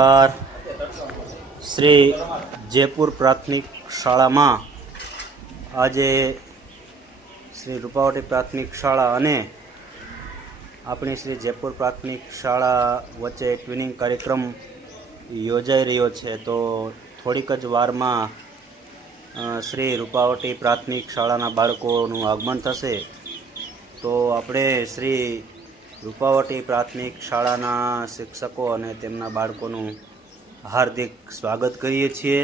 નમસ્કાર. શ્રી જયપુર પ્રાથમિક શાળામાં આજે શ્રી રૂપાવટી પ્રાથમિક શાળા અને આપણી શ્રી જયપુર પ્રાથમિક શાળા વચ્ચે ટ્વિનિંગ કાર્યક્રમ યોજાઈ રહ્યો છે. તો થોડીક જ વારમાં શ્રી રૂપાવટી પ્રાથમિક શાળાના બાળકોનું આગમન થશે. તો આપણે શ્રી રૂપાવટી પ્રાથમિક શાળાના શિક્ષકો અને તેમના બાળકોનું હાર્દિક સ્વાગત કરીએ છીએ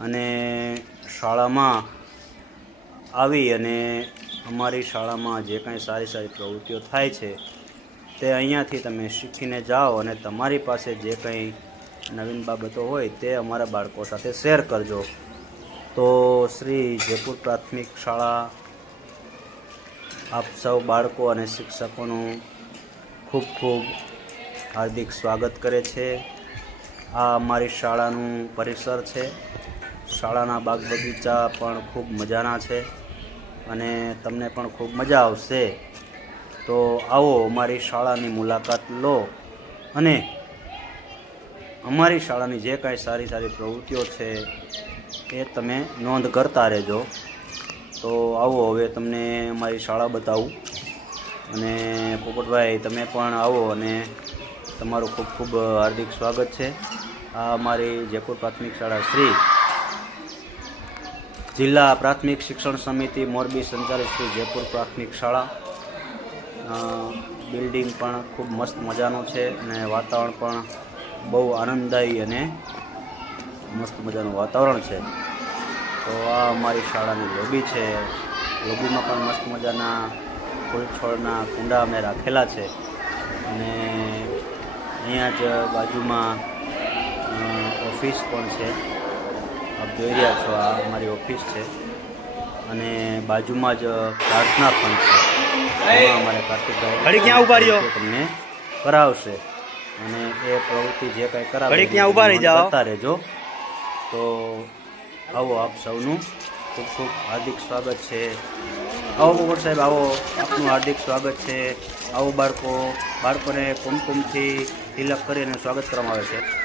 અને શાળામાં આવી અને અમારી શાળામાં જે કાંઈ સારી સારી પ્રવૃત્તિઓ થાય છે તે અહીંયાથી તમે શીખીને જાઓ અને તમારી પાસે જે કંઈ નવીન બાબતો હોય તે અમારા બાળકો સાથે શેર કરજો. તો શ્રી જયપુર પ્રાથમિક શાળા આપ સૌ બાળકો અને શિક્ષકોનું ખૂબ ખૂબ હાર્દિક સ્વાગત કરે છે. આ અમારી શાળાનું પરિસર છે. શાળાના બાગ બગીચા પણ ખૂબ મજાના છે અને તમને પણ ખૂબ મજા આવશે. તો આવો અમારી શાળાની મુલાકાત લો અને અમારી શાળાની જે કાંઈ સારી સારી પ્રવૃત્તિઓ છે એ તમે નોંધ કરતા રહેજો. તો આવો હવે તમને અમારી શાળા બતાવું. અને પોપટભાઈ, તમે પણ આવો અને તમારું ખૂબ ખૂબ હાર્દિક સ્વાગત છે. આ અમારી જયપુર પ્રાથમિક શાળા શ્રી જિલ્લા પ્રાથમિક શિક્ષણ સમિતિ મોરબી સંચાલિત શ્રી જયપુર પ્રાથમિક શાળા. બિલ્ડિંગ પણ ખૂબ મસ્ત મજાનું છે અને વાતાવરણ પણ બહુ આનંદદાયી અને મસ્ત મજાનું વાતાવરણ છે. તો આ અમારી શાળાની લોબી છે. લોબીમાં પણ મસ્ત મજાના ફૂલ છોડના કુંડા અમે રાખેલા છે. અને અહીંયા જ બાજુમાં ઓફિસ પણ છે. આપ જોઈ રહ્યા છો આ અમારી ઓફિસ છે. અને બાજુમાં જ પ્રાર્થના પણ છે. અમારે કાર્તિકભાઈ ક્યાં ઊભા રહ્યો? તમને કરાવશે. અને એ પ્રવૃત્તિ જે કાંઈ કરાવે ક્યાં ઊભા રહી જાઓ? રહેજો. તો આવો આપ સૌનું ખૂબ ખૂબ હાર્દિક સ્વાગત છે. આવો પોપટ સાહેબ, આવો આપનું હાર્દિક સ્વાગત છે. આવો બાળકો, બાળકોને કુમકુમથી તિલક કરીને સ્વાગત કરવામાં આવે છે.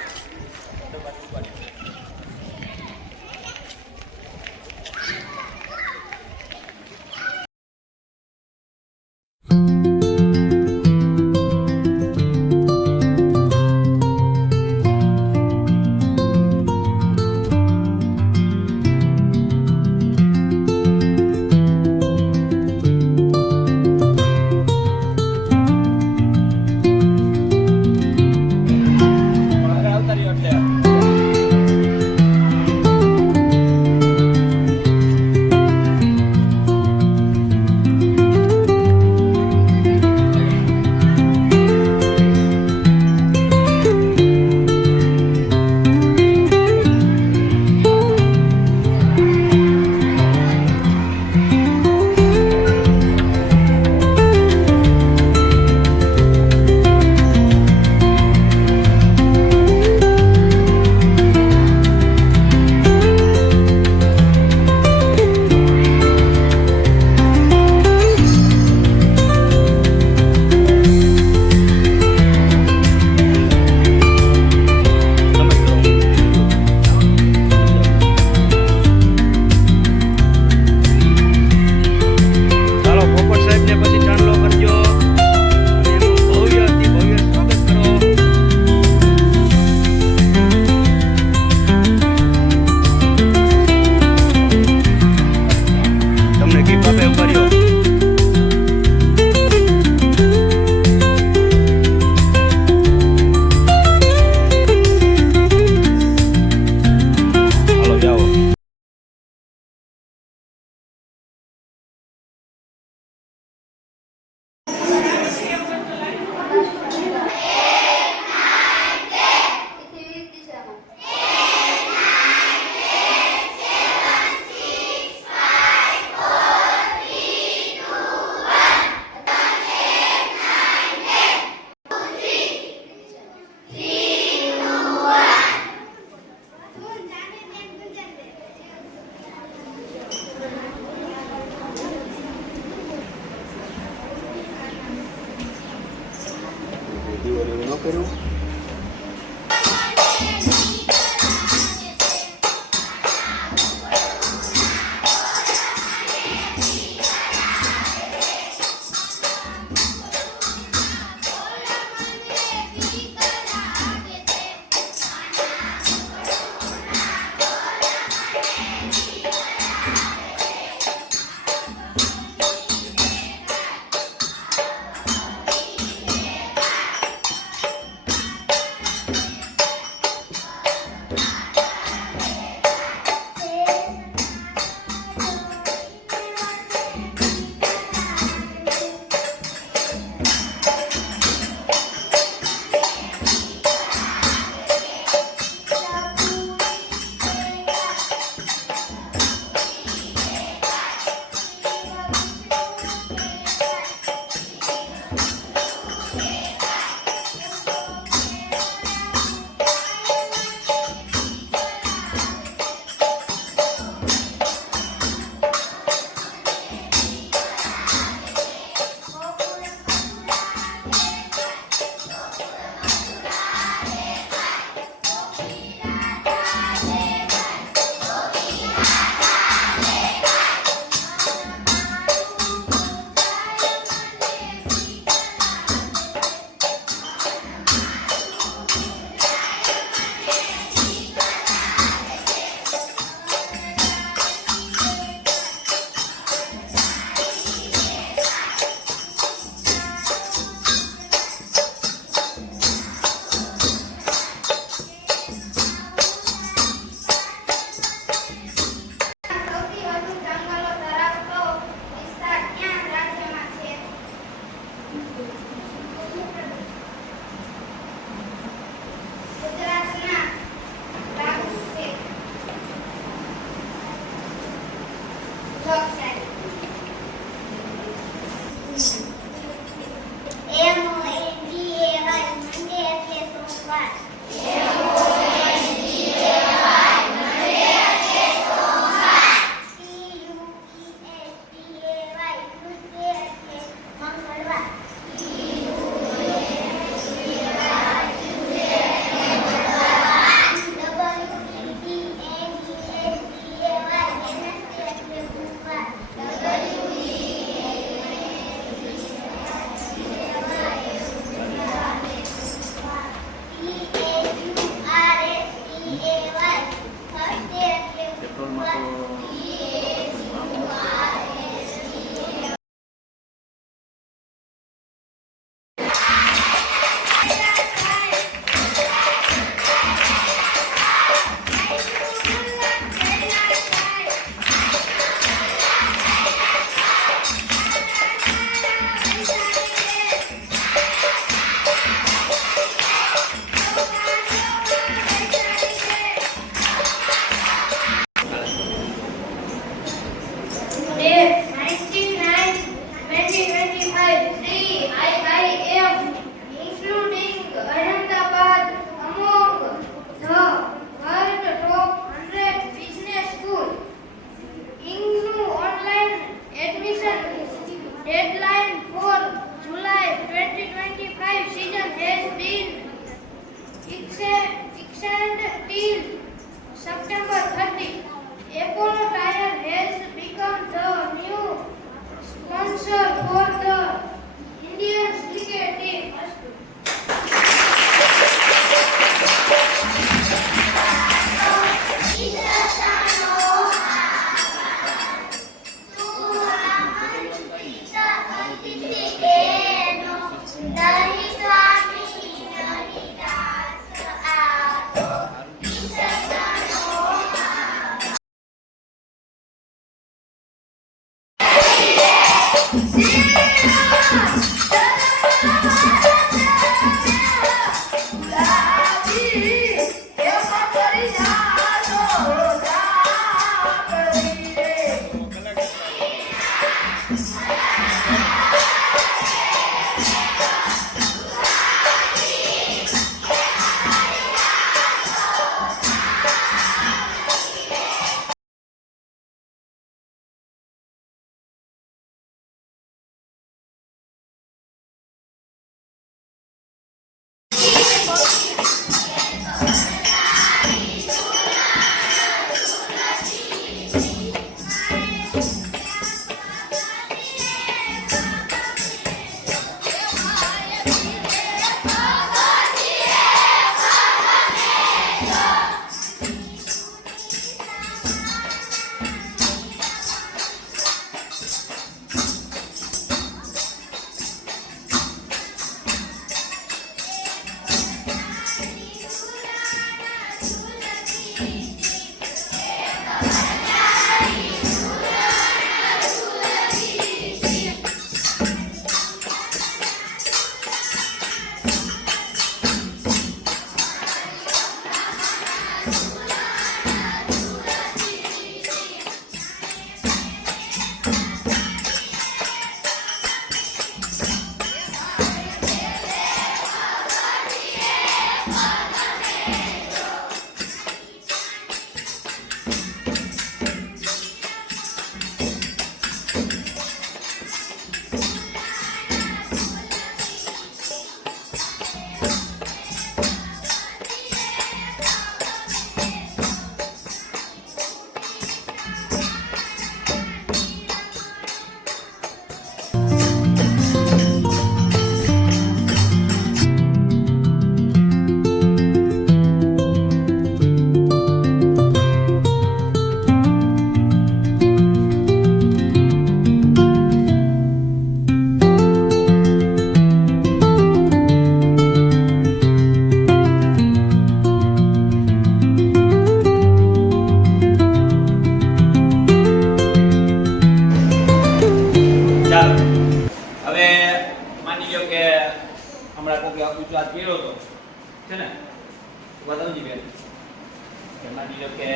માની લો કે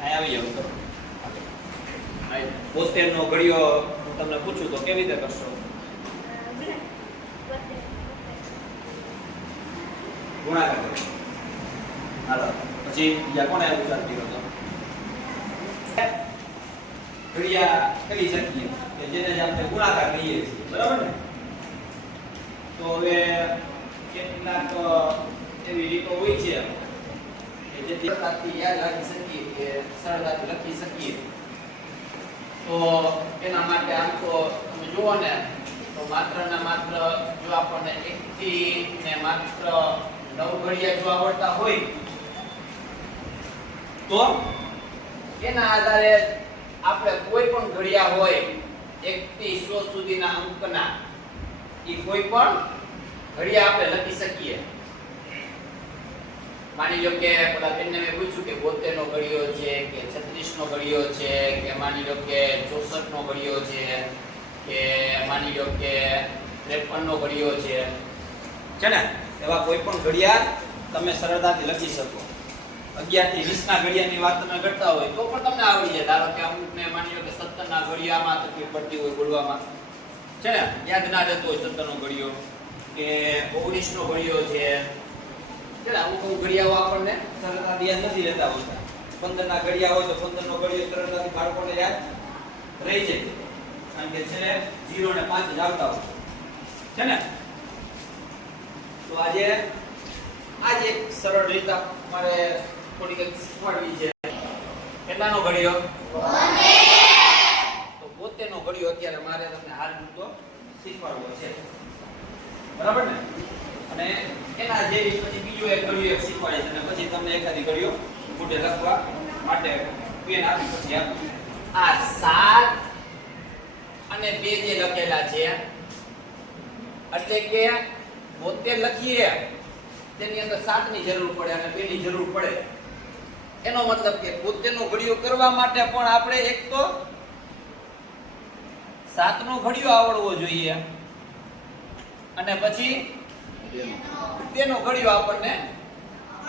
અહીં આવી જાવ તો. બોતેર નો ઘડિયો હું તમને પૂછું તો કેવી રીતે કરશો? ગુણાકાર કરો. હાલો, પછી બીજા કોને ગુજરાત કર્યો હતો ઘડિયા કરી શકીએ. કે જેને આપણે ગુણાકાર કહીએ છીએ. બરાબર ને? તો હવે કેટલાક એવી રીતો હોય છે. તો એના આધારે આપણે કોઈ પણ ઘડિયા હોય એક થી સો સુધીના અંકના એ કોઈ પણ ઘડિયા આપણે લખી શકીએ. માની લો કે પેલા બેનને મેં પૂછ્યું કે 72 નો ઘડિયો છે કે 36 નો ઘડિયો છે કે માની લો કે 64 નો ઘડિયો છે કે માની લો કે 53 નો ઘડિયો છે. છે ને? એવા કોઈ પણ ઘડિયાળ તમે સરળતાથી લખી શકો. 11 થી વીસ ના ઘડિયાની વાત તમે કરતા હોય તો પણ તમને આવડી જાય. ધારો કે અમુકને માની લો કે 17 ના ઘડિયામાં તકલીફ પડતી હોય બોલવામાં. છે ને? યાદ ના રહેતો હોય 17 નો ઘડિયો કે 19 નો ઘડિયો છે. ને અમુક અમુક ઘડિયાઓ આપણને સરળતાથી યાદ નથી રહેતા હોતા. 15 ના ઘડિયા હોય તો 15 નો ઘડિયો સરળતાથી બાળકોને યાદ રહી જાય. કારણ કે છે ને 0 ને પાંચ જ આવતા હોય. છે ને? તો આજે આજે એક સરળ રીત મારે થોડીક શીખવાડવી છે. કેટલાનો ઘડિયો તો 72 નો ઘડિયો અત્યારે મારે તમને હાલ પૂરતો શીખવાડવો છે. બરાબર ને? અને એના જેવી પછી બીજો એક ઘડિયો એક શીખવાડીશ અને પછી તમને એકાદી ઘડિયો મોઢે લખવા માટે પેન આપી પછી આપું. આ સાત અને બે જે લખેલા છે, એટલે કે પોતે લખીએ, તેની અંદર સાતની જરૂર પડે અને બેની જરૂર પડે. એનો મતલબ કે પોતેનો ઘડિયો કરવા માટે પણ આપણે એક તો સાતનો ઘડિયો આવડવો જોઈએ. અને પછી તેનો ઘડિયો આપણને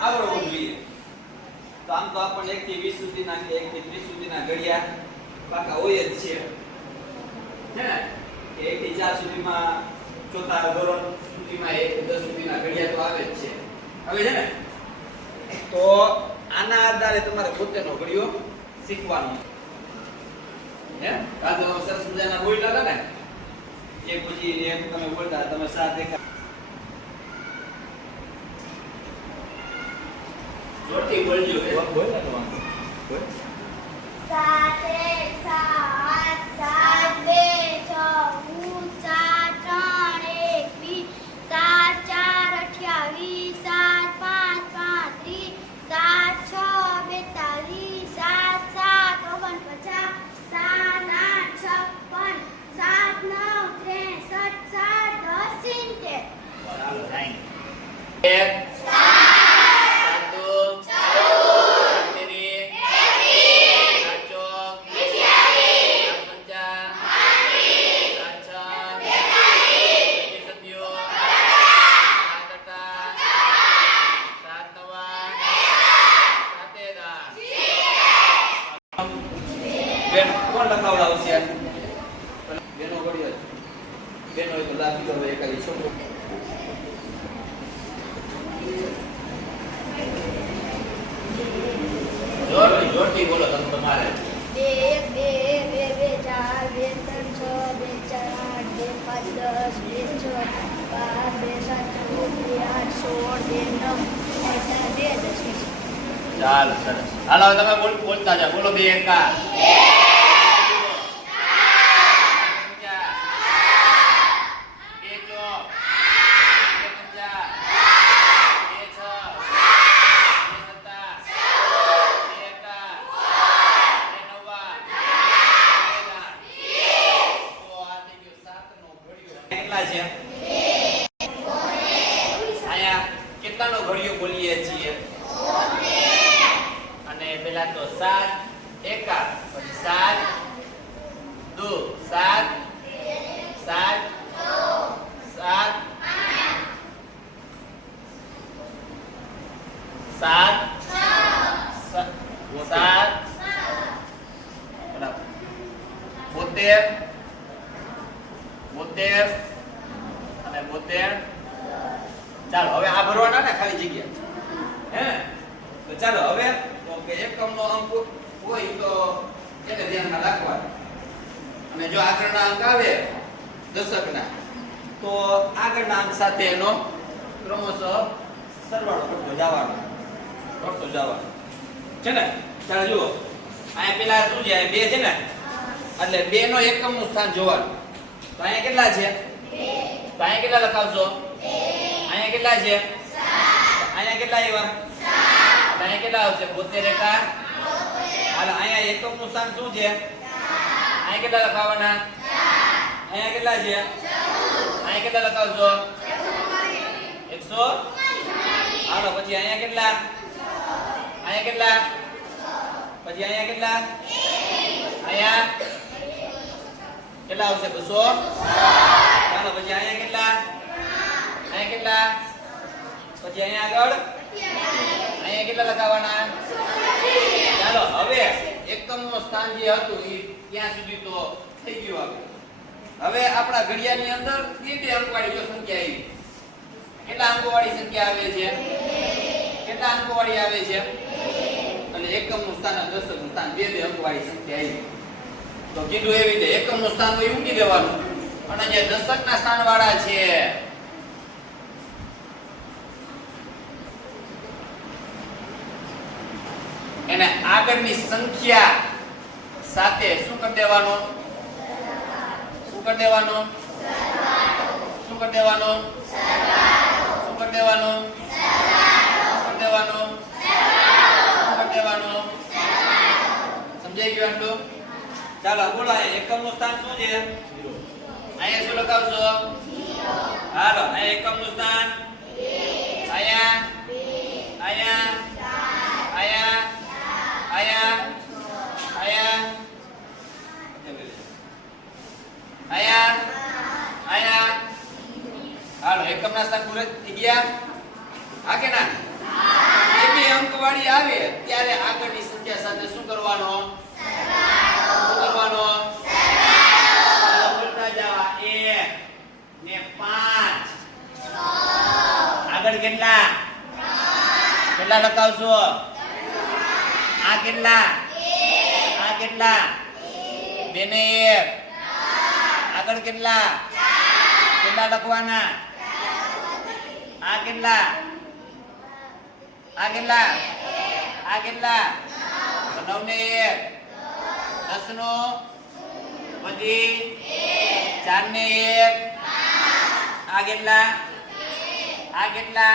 આવડવો જોઈએ. તો આમ તો આપણને એક થી વીસ સુધીના એક થી ત્રીસ સુધીના ઘડિયા પાકા હોય જ છે. હે ને? એક થી ચાર સુધીમાં ચોથા ધોરણ સુધીમાં એક, દસ સુધીના ઘડિયા તો આવે જ છે. આવે છે ને? તો આના આધારે તમારે પોતેનો ઘડિયો શીખવાનો. હે? આ તો સરસ મજાના બોલ્યા હતા ને? એક પછી એક તમે બોલતા, તમે સાત એક જોરથી બોલજો સાત એક સાત સાત બે છ હું સાત ત્રણ એકવીસ સાત ચાર અઠ્યાવીસ સાત પાંચ પાંત્રીસ સાત છ બેતાલીસ સાત સાત ઓગણપચાસ સાત આઠ છપ્પન સાત નવ ત્રેસઠ સાત દસ સિત્તેર. ચાલો હવે ઓકે એકમનો અંક હોય તો એને ધ્યાનમાં રાખવાનો. અને જો આગળના અંક આવે દશકના તો આગળના અંક સાથે એનો ક્રમશઃ સરવાળો કરતો જવાનો કરતો જવાનો. છે ને? ચાલો જુઓ. અહીંયા પેલા શું છે? બે છે ને? એટલે બે નો એકમનું સ્થાન જોવાનું. તો અહીંયા કેટલા છે? તો અહીંયા કેટલા લખાવશો? અહીંયા કેટલા છે? અહીંયા કેટલા આવ્યા? અહીંયા કેટલા આવશે? બોતેર એકા હાલ, અહીંયા એકમનું સ્થાન શું છે? અહીંયા કેટલા લખાવાના? અહીંયા કેટલા છે? અહીંયા કેટલા લખાવશો? એકસો? હાલો, પછી અહીંયા કેટલા? અહીંયા કેટલા? પછી અહીંયા કેટલા? અહીંયા કેટલા આવશે? બસો? ચાલો પછી અહીંયા કેટલા? અહીંયા કેટલા? પછી અહીંયા આગળ? અહીંયા કેટલા લગાવવાના? ચાલો, હવે એકમનું સ્થાન જે હતું એ ત્યાં સુધી તો થઈ ગયું આપણે હવે આપણા ઘડિયાળની અંદર કેટલી અંકવાળી જો સંખ્યા આવી. કેટલા અંકોવાળી સંખ્યા આવે છે? કેટલા અંકોવાળી આવે છે? અને એકમનું સ્થાન અને દશકનું સ્થાન બે બે અંકવાળી સંખ્યા આવી. તો કીધું એવી રીતે એકમનું સ્થાન હોય એ મૂકી દેવાનું અને જે દશકના સ્થાનવાળા છે. એને આગળની સંખ્યા સાથે શું કરી દેવાનો? શું કરી દેવાનો? શું કરી દેવાનો? શું કરી દેવાનો? શું કરી દેવાનો? શું કરી દેવાનો? સમજાઈ ગયું આટલું? ચાલો, બોલો એકમનું સ્થાન શું છે? અહીંયા શું લખાવશો? હાલો, અહીંયા એકમનું સ્થાન અહીંયા અહીંયા અહીંયા અહીંયા અહીંયા અહીંયા અહીંયા હાલો સ્થાન પૂરા થઈ ગયા? હા કે ના? એ બે અંકવાળી આવે, ત્યારે આગળની સંખ્યા સાથે શું કરવાનો? શું કરવાનો? બોલતા. એક ને પાંચ. આગળ કેટલા? કેટલા લખાવશો? આ કેટલા? આ કેટલા? બે ને એક. આગળ કેટલા? કેટલા લખવાના? આ કેટલા આ કેટલા આ કેટલા નવ ને એક. દસ નો પછી ચાર ને એક. આ કેટલા આ કેટલા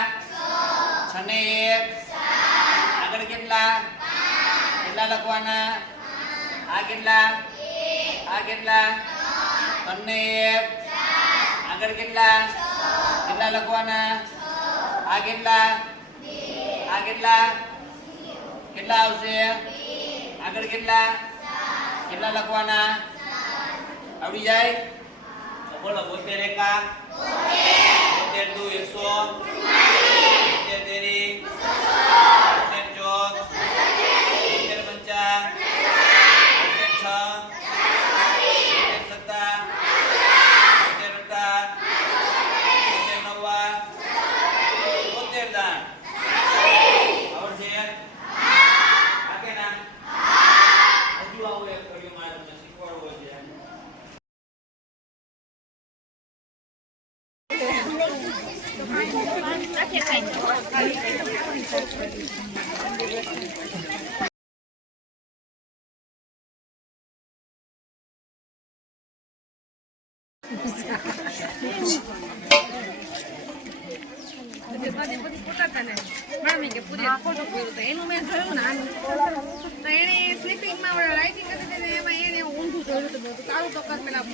છ ને એક. આગળ કેટલા? કેટલા લખવાના? આ કેટલા આ કેટલા ત્રણ ને એક. આગળ કેટલા? કેટલા લખવાના? આ કેટલા? આ કેટલા? કેટલા આવશે? આગળ કેટલા? કેટલા લખવાના? આવડી જાય? બોલો, બોતેર એકા? બોતેર દુ એકસો? બોતેર તેરી?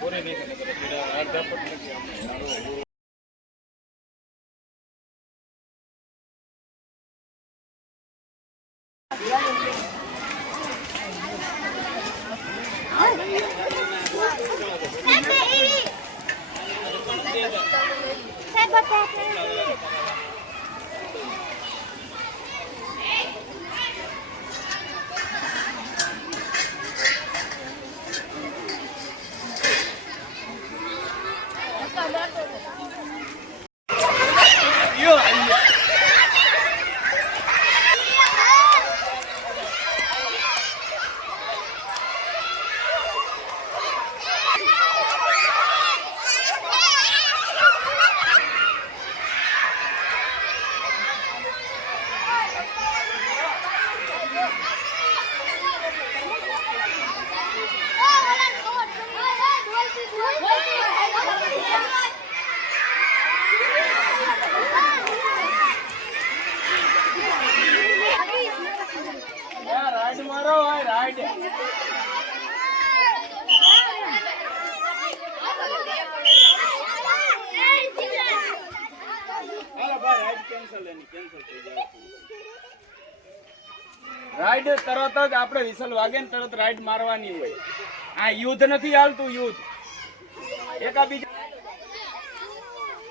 પૂરે નહીં કરે અડધા પટ નથી તરત જ આપણે વિસલ વાગે ને તરત રાઈડ મારવાની હોય. આ યુદ્ધ નથી હાલતું યુદ્ધ. એકા બીજા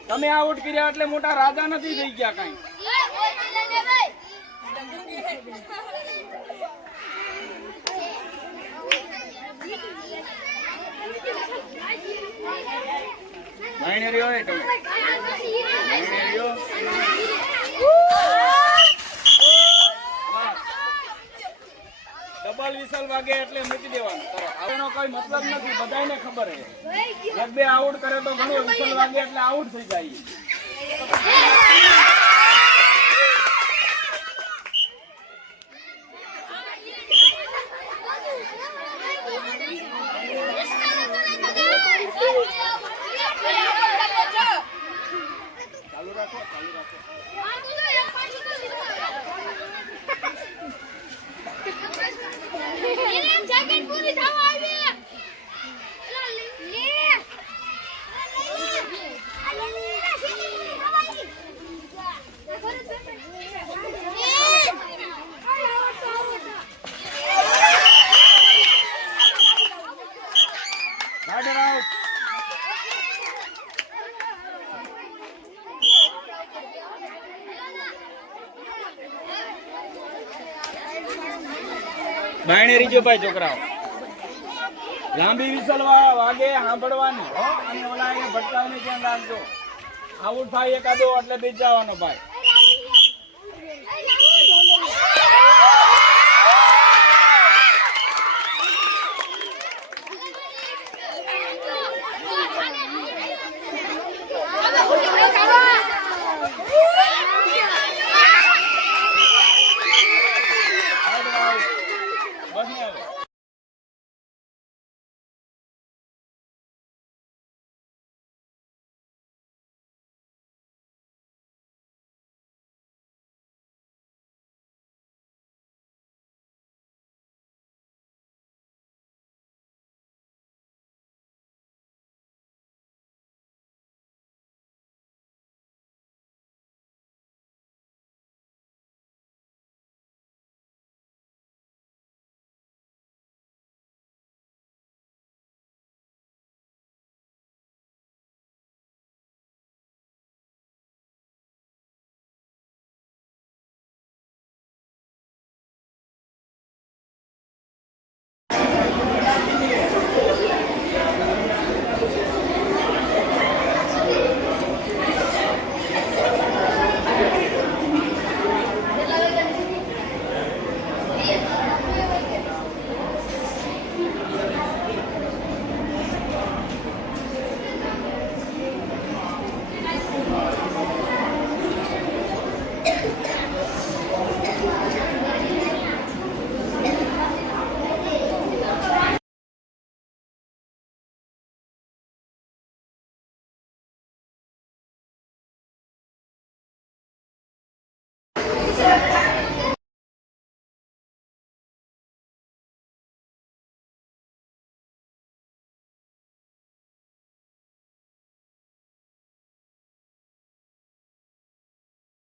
તમે આઉટ કર્યા એટલે મોટા રાજા નથી થઈ ગયા કાંઈ. માઈને રહ્યો તમે. માઈને રહ્યો. વિસલ વાગે એટલે મૂકી દેવાનું. એનો કોઈ મતલબ નથી બધાને ખબર છે. એક આઉટ કરે તો ઘણું વિશાલ વાગે એટલે આઉટ થઈ જાય. રીજો ભાઈ છોકરાઓ. લાંબી વિસલવા વાગે સાંભળવાની. અને ઓલા ભટકાવને ધ્યાન રાખજો. આવું થાય એકાદો એટલે બેસી જવાનો ભાઈ.